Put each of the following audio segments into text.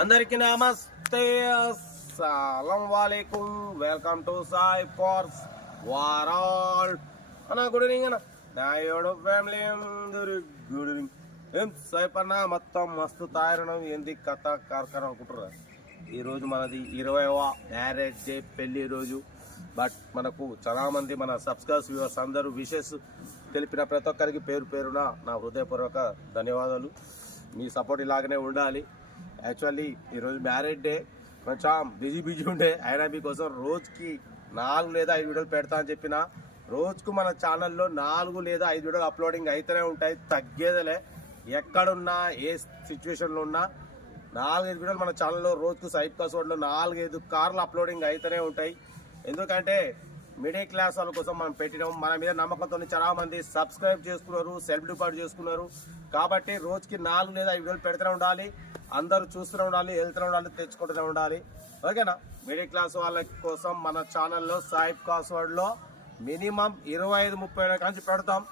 అందరికీ నమస్తే, అస్సలం వాలేకుం. వెల్కమ్ టు సాయి ఫార్స్ వారాల్ అన్న. గుడ్ ఈవినింగ్ అన్న. నాయోడు ఫ్యామిలీ అందరు గుడ్ ఈవినింగ్. ఏం సైపన్నా మొత్తం మస్తు తయారడం ఏంది కథ కార్ఖాన అనుకుంటారా? ఈరోజు మనది 20వ మ్యారేజ్ డే, పెళ్లి రోజు. బట్ మనకు చాలా మంది మన సబ్స్క్రైబర్స్ వ్యూవర్స్ అందరూ విషెస్ తెలిపిన ప్రతి ఒక్కరికి పేరు పేరున నా హృదయపూర్వక ధన్యవాదాలు. మీ సపోర్ట్ ఇలాగనే ఉండాలి. యాక్చువల్లీ ఈరోజు మ్యారేజ్ డే, కొంచెం బిజీ ఉండే. అయినా మీకోసం రోజుకి 4 లేదా 5 వీడియోలు పెడతా అని చెప్పిన. రోజుకు మన ఛానల్లో 4 లేదా 5 వీడియోలు అప్లోడింగ్ అయితేనే ఉంటాయి, తగ్గేదలే. ఎక్కడున్నా ఏ సిచ్యువేషన్లో ఉన్నా 4-5 వీడియోలు మన ఛానల్లో రోజుకు సైడ్ కాస్వర్డ్లో 4-5 కార్లు అప్లోడింగ్ అయితేనే ఉంటాయి. ఎందుకంటే మిడిల్ క్లాస్ వాళ్ళ కోసం మనం పెట్టినాం. మన మీద నమ్మకంతో చాలా మంది సబ్స్క్రైబ్ చేసుకున్నారు, సెల్ఫ్ డిపాజిట్ చేసుకున్నారు. కాబట్టి రోజుకి 4 లేదా 5 వీడియోలు పెడుతూనే ఉండాలి. అందరూ చూస్తూనే ఉండాలి, వెళ్తూనే ఉండాలి, తెచ్చుకుంటూనే ఉండాలి. ఓకేనా? మిడిల్ క్లాస్ వాళ్ళ కోసం మన ఛానల్లో సాయిబ్ కాస్వర్డ్లో మినిమం 25-30 కాంచి పెడతాం.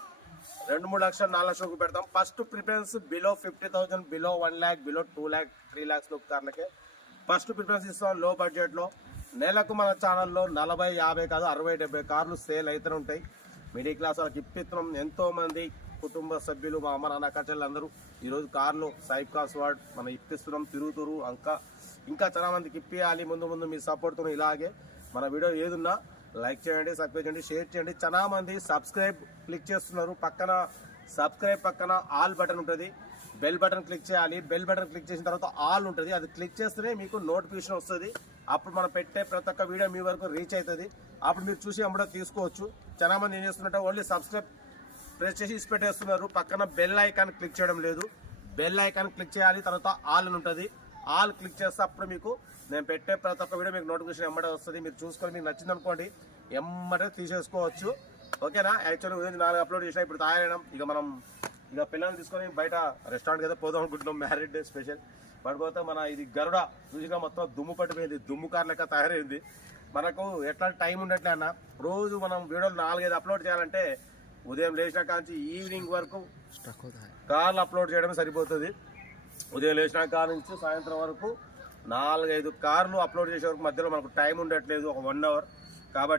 2-3 లక్షలు 4 లక్షలకు పెడతాం. First preference below 50,000, below 1 lakh, below 2 lakh, 3 lakhs కార్లకే ఫస్ట్ ప్రిఫరెన్స్ ఇస్తాం. లో బడ్జెట్లో నెలకు మన ఛానల్లో 40-50 కాదు 60-70 కార్లు సేల్ అయితేనే ఉంటాయి. మిడిల్ క్లాస్ వాళ్ళకి ఇప్పిస్తున్నాం. ఎంతో మంది కుటుంబ సభ్యులు, మా అమ్మ నాన్న కట్టెలు అందరూ ఈరోజు కార్లు సాయిబ్ కాస్వర్డ్ మనం ఇప్పిస్తున్నాం. తిరుగుతురు ఇంకా చాలా మందికి ఇప్పియాలి. ముందు మీ సపోర్ట్తో ఇలాగే మన వీడియో ఏదున్నా లైక్ చేయండి, సబ్స్క్రైబ్ చేయండి, షేర్ చేయండి. చాలా మంది సబ్స్క్రైబ్ క్లిక్ చేస్తున్నారు. పక్కన సబ్స్క్రైబ్ పక్కన ఆల్ బటన్ ఉంటుంది, బెల్ బటన్ క్లిక్ చేయాలి. బెల్ బటన్ క్లిక్ చేసిన తర్వాత ఆల్ ఉంటుంది. అది క్లిక్ చేస్తేనే మీకు నోటిఫికేషన్ వస్తుంది. అప్పుడు మనం పెట్టే ప్రతి ఒక్క వీడియో మీ వరకు రీచ్ అవుతుంది. అప్పుడు మీరు చూసి అమ్మడో తీసుకోవచ్చు. చాలా మంది ఏం చేస్తున్నట్టే ఓన్లీ సబ్స్క్రైబ్ ప్రెస్ చేసి ఇసి పెట్టేస్తున్నారు. పక్కన బెల్ ఐకాన్ క్లిక్ చేయడం లేదు. బెల్ ఐకాన్ క్లిక్ చేయాలి, తర్వాత ఆల్ అని ఉంటుంది. ఆల్ క్లిక్ చేస్తే అప్పుడు మీకు నేను పెట్టే ప్రతి ఒక్క వీడియో మీకు నోటిఫికేషన్ ఎమ్మడే వస్తుంది. మీరు చూసుకొని మీకు నచ్చింది అనుకోండి, ఎమ్మడే తీసేసుకోవచ్చు. ఓకేనా? యాక్చువల్లీ ఉదయం 4 అప్లోడ్ చేసినా ఇప్పుడు తయారైనాం. ఇక పిల్లల్ని తీసుకొని బయట రెస్టారెంట్ కదా పోదాం అనుకుంటున్నాం. మ్యారేజ్ డే స్పెషల్ పడిపోతే మన ఇది గరుడ చూసిగా మొత్తం దుమ్ము పట్టిపోయింది, దుమ్ము కార్ లెక్క తయారైంది. మనకు ఎట్లా టైం ఉండట్లే అన్న. రోజు మనం వీడియోలు 4-5 అప్లోడ్ చేయాలంటే ఉదయం లేచిన కాంచి ఈవినింగ్ వరకు కార్లు అప్లోడ్ చేయడమే సరిపోతుంది. ఉదయం లేచిన కాడ నుంచి సాయంత్రం వరకు 4-5 కార్లు అప్లోడ్ చేసే వరకు మధ్యలో మనకు టైం ఉండట్లేదు, ఒక 1 hour. కాబట్టి